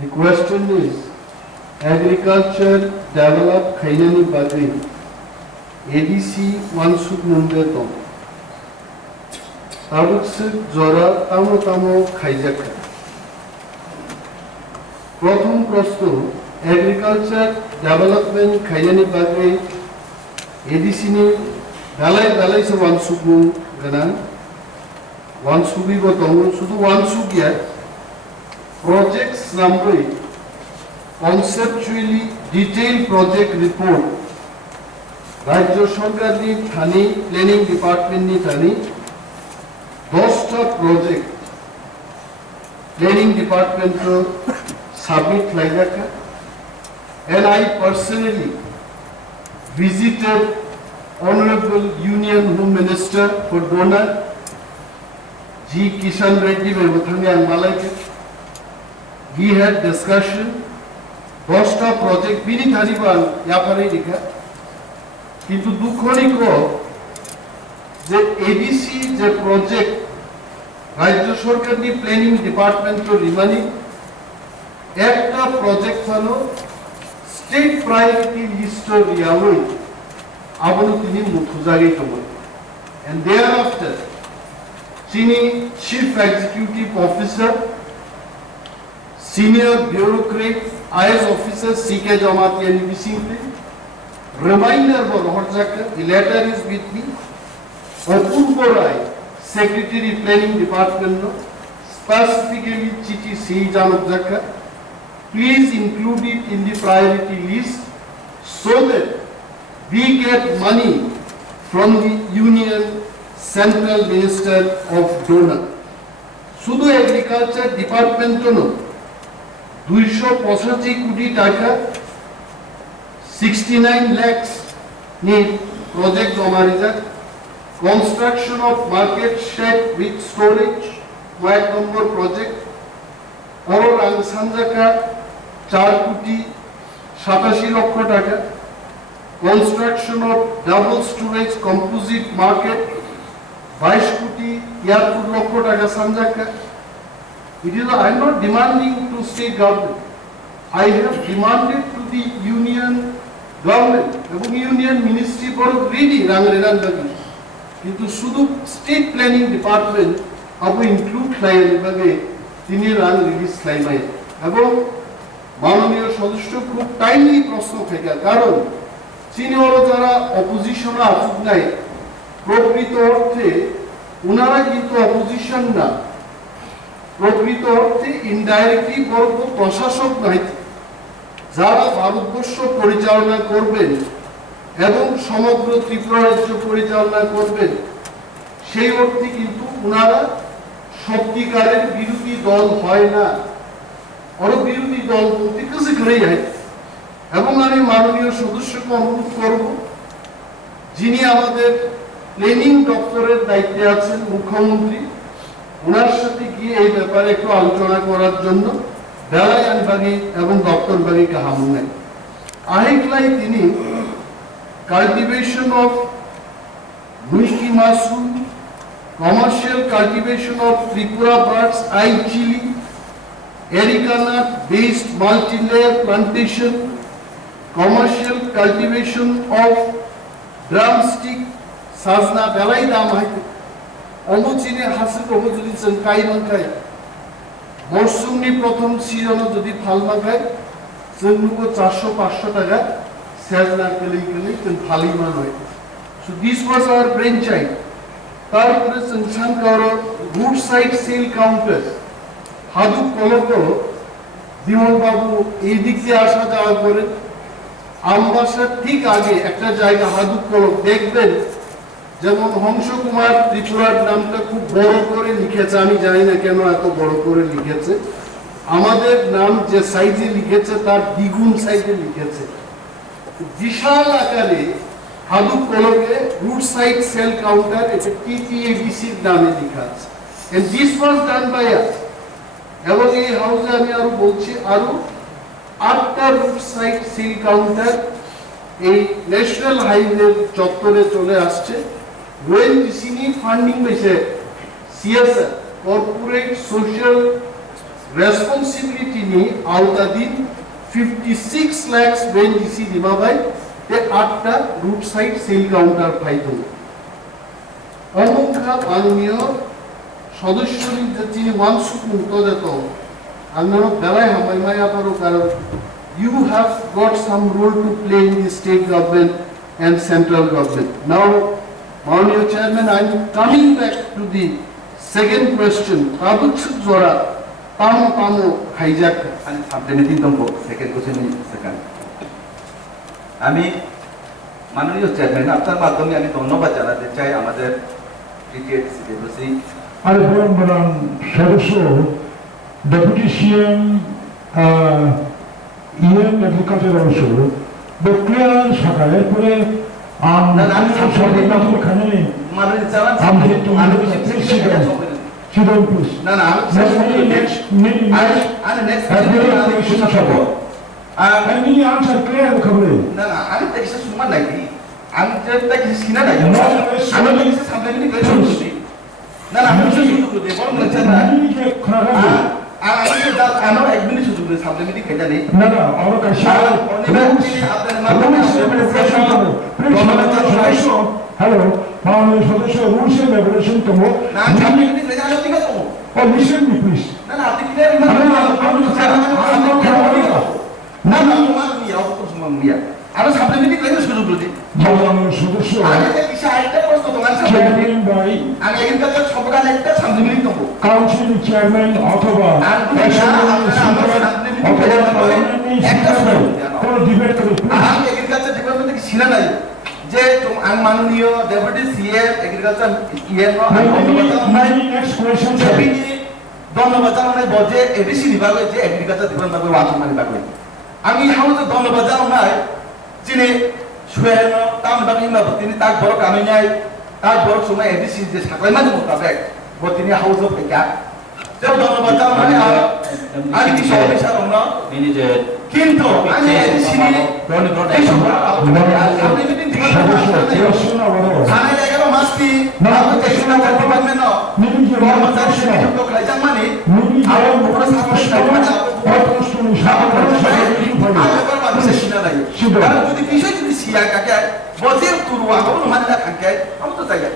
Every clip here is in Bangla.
The question is, agriculture develop Khainani Bagwi, ADC Wansokmung Tong, Tabwswk, Jora, Tamo, Khaijakha. প্রথম প্রশ্ন, এগ্রিকালচার ডেভেলপমেন্ট খাইনানি বাগৈ এডিসিনি বেলায় সে ওয়ানসুকমুং গানাং ওয়ানসুবি বা দङ শুধু ওয়ানসুকিয়া প্রজেক্টস নামबै কনসেপচুয়ালি ডিটেইল প্রজেক্ট রিপোর্ট রাজ্য সরকারनि থানি প্ল্যানিং ডিপার্টমেন্টनि থানি 10টা project planning department submit Khaijakha, and I personally visited Honorable Union Home Minister for Donor G. Kishan Reddy Mwkthang and Malaika. We had discussion. Bosta project bini thariban yapare likha. Kintu dukhoni ko je ABC je project Rajya Sarkarni Planning Department to rimani একটা প্রজেক্ট হলো স্টেট প্রায়োরিটি লিস্টর রিয়ালই আবনো তিনি মুখজাগি তমন and thereafter Chini chief executive officer senior bureaucrat IS officer CK Jamatiani Bising reminder for Khaijakha. The letter is with me. Apurva Rai, secretary planning department, specifically Chiti C Khaijakha. Please include it in the priority list so that we get money from the Union Central Minister of Donor. Sudu Agriculture Department no 285 কোটি টাকা 69 lakhs ni project জমারিজা construction of market shed with storage 1 number project Kwrwng Sanjaka 4 কোটি 87 লক্ষ টাকা construction of double storage composite market 22 কোটি 73 লক্ষ টাকা Sanjaka. It is I am not demanding to state government. I have demanded to the union government এবং union ministry for ready rangreran bagi কিন্তু শুধু state planning department Abu include Khwlainani bagi তিনি রাং রিলিজ Khwlainani এবং মাননীয় সদস্য খুব টাইমলি প্রশ্ন থেকে কারণ চীনি হলো যারা অপোজিশনে আসুক নাই প্রকৃত অর্থে ওনারা কিন্তু অপোজিশন না প্রকৃত অর্থে ইনডাইরেক্টলি বড় প্রশাসক নাই যারা ভারতবর্ষ পরিচালনা করবেন এবং সমগ্র ত্রিপুরা রাজ্য পরিচালনা করবেন সেই অর্থে কিন্তু ওনারা সত্যিকারের বিরোধী দল হয় না और বিরোধী দল বলতে কিছু করেই হয় এবং আমি মাননীয় সদস্যকে অনুরোধ করব যিনি আমাদের প্ল্যানিং দপ্তরের দায়িত্বে আছেন মুখ্যমন্ত্রী ওনার সাথে গিয়ে এই ব্যাপারে একটু আলোচনা করার জন্য বেলায়ান বাগি এবং দপ্তর বাগি কাহামুনাই আহেকলাই তিনি কাল্টিভেশন অফ মুইকি mushroom commercial cultivation of Tripura birds eye chili Erica nut based multi-layer plantation, commercial cultivation of drumstick, sazna belai dam haite. Omo chine Haste Omojuli chen kai mankai. Mochwngwi prothom season jodi phal mankai, jengnuko 400-500 টাকা sazna kelei chen phali man hoy. So this was our brainchild. তারপরে সংসান করো root side sale counters. হাদু কলক Bimal বাবু এই দিক দিয়ে আসা যাওয়া করে আমবাসার ঠিক আগে একটা জায়গা হাদু কলক দেখবেন যেমন হংস কুমার ত্রিপুরার নামটা খুব বড় করে লিখেছে আমি জানি না কেন এত বড় করে লিখেছে আমাদের নাম যে সাইজে লিখেছে তার দ্বিগুণ সাইজে লিখেছে বিশাল আকারে হাদু কলকে রুট সাইড সেল কাউন্টার এটা টিটিএবিসির নামে লেখা আছে and this was done by us এবং এই হাউসে আমি আরো বলছি আরো 8টা রুট সাইড সেল কাউন্টার এই ন্যাশনাল হাইওয়ে চত্বরে চলে আসছে ওএনজিসি ফান্ডিং বেসে CSR corporate social responsibility ni autadin 56 lakhs BNDC dimabai te 8ta roadside sale counter phaito amongka manoniyo সদস্যনি যিনি Wansokmung Joto angano belai hamai maya paro karon you have got some role to play in the state government and central government. Now, Honorable Chairman, I am coming back to the second question. Tabwswk Jora, Tamo, Khaijakha. And supplementary Tongkhe, second question is second. আমি মাননীয় চেয়ারম্যান আপনার মাধ্যমে আমি ধন্যবাদ জানাতে চাই আমাদের ক্রিকেট সিলেবাসি আর বরং সদস্য ডেপুটি সিএম ইএম এগ্রিকালচার অংশ ক্লিয়ারেন্স শাখায় এরপরে মাননীয় answer clear खबरे ना आने तक से सुमान लगी आने तक से सीना लगी आने तक से सामने नहीं कर सकती ना आने से शुरू कर दे बहुत अच्छा था आने से दाल आने एक मिनट शुरू कर सामने नहीं कहना नहीं ना और कैसा हेलो माननीय सदस्य रूल्स एंड रेगुलेशन तमो ना सामने नहीं कहना नहीं का तमो और लिसन मी प्लीज ना आप क्लियर ना माननीय तो सुमंगिया আরো সাপ্লিমেন্টারি ক্লেম শুরু করে দিই মাননীয় সদস্য আগে যে কিছু আরেকটা প্রশ্ন তোমার সামনে ভাই আমি এগ্রিকালচার সম্পর্কে একটা সাপ্লিমেন্টারি দেব কাউন্সিল চেয়ারম্যান অথবা একটা কোন ডিবেট করে আমি এগ্রিকালচার ডিপার্টমেন্ট থেকে ছিলাম না যে আমি মাননীয় ডেপুটি সিএম এগ্রিকালচার ইএম নেক্সট কোয়েশ্চন ধন্যবাদ জানাই বজে এডিসি বিভাগে যে এগ্রিকালচার ডিপার্টমেন্ট ওয়ানসকমুং বিভাগে আমি হাউজে ধন্যবাদ জানাই যিনি সুয়েন তাম বাকি মাবো তিনি তাক বড় কামি নাই তাক বড় সময় এডিসি যে সাকলাই মানে মোতাবেক তিনি হাউজ অফ একা যে ধন্যবাদ জানাই আর কি সবাই সারণ ম্যানেজার কিন্তু আমি এডিসি নি রনি রনি আপনি মিটিং ঠিক আছে খানা জায়গা মাস্তি আপনি টেকনিক্যাল ডিপার্টমেন্ট কর্মচারী নিযুক্ত খাইজাং মানে আর উপরে kalau jadi bisa jadi siang kakek, bosir turun, kamu mana nak kakek, kamu tu saja.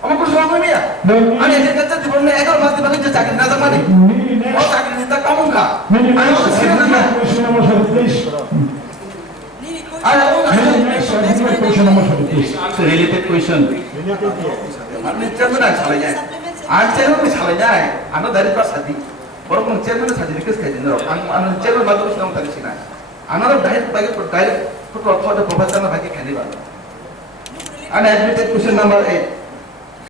Kamu kurang apa ni ya? Ada yang kata di mana ekor masih balik je cakap nada mana? Oh cakap ni tak kamu kah? Ayo sini nada. Ayo related question. Mana cermin nak salahnya? Cermin ni salahnya. Anda dari pas hati. Orang cermin saja dikas kaji nero. Anda cermin baru senang tadi sini. Another direct to the professional bagi candidate. And admitted question number 8.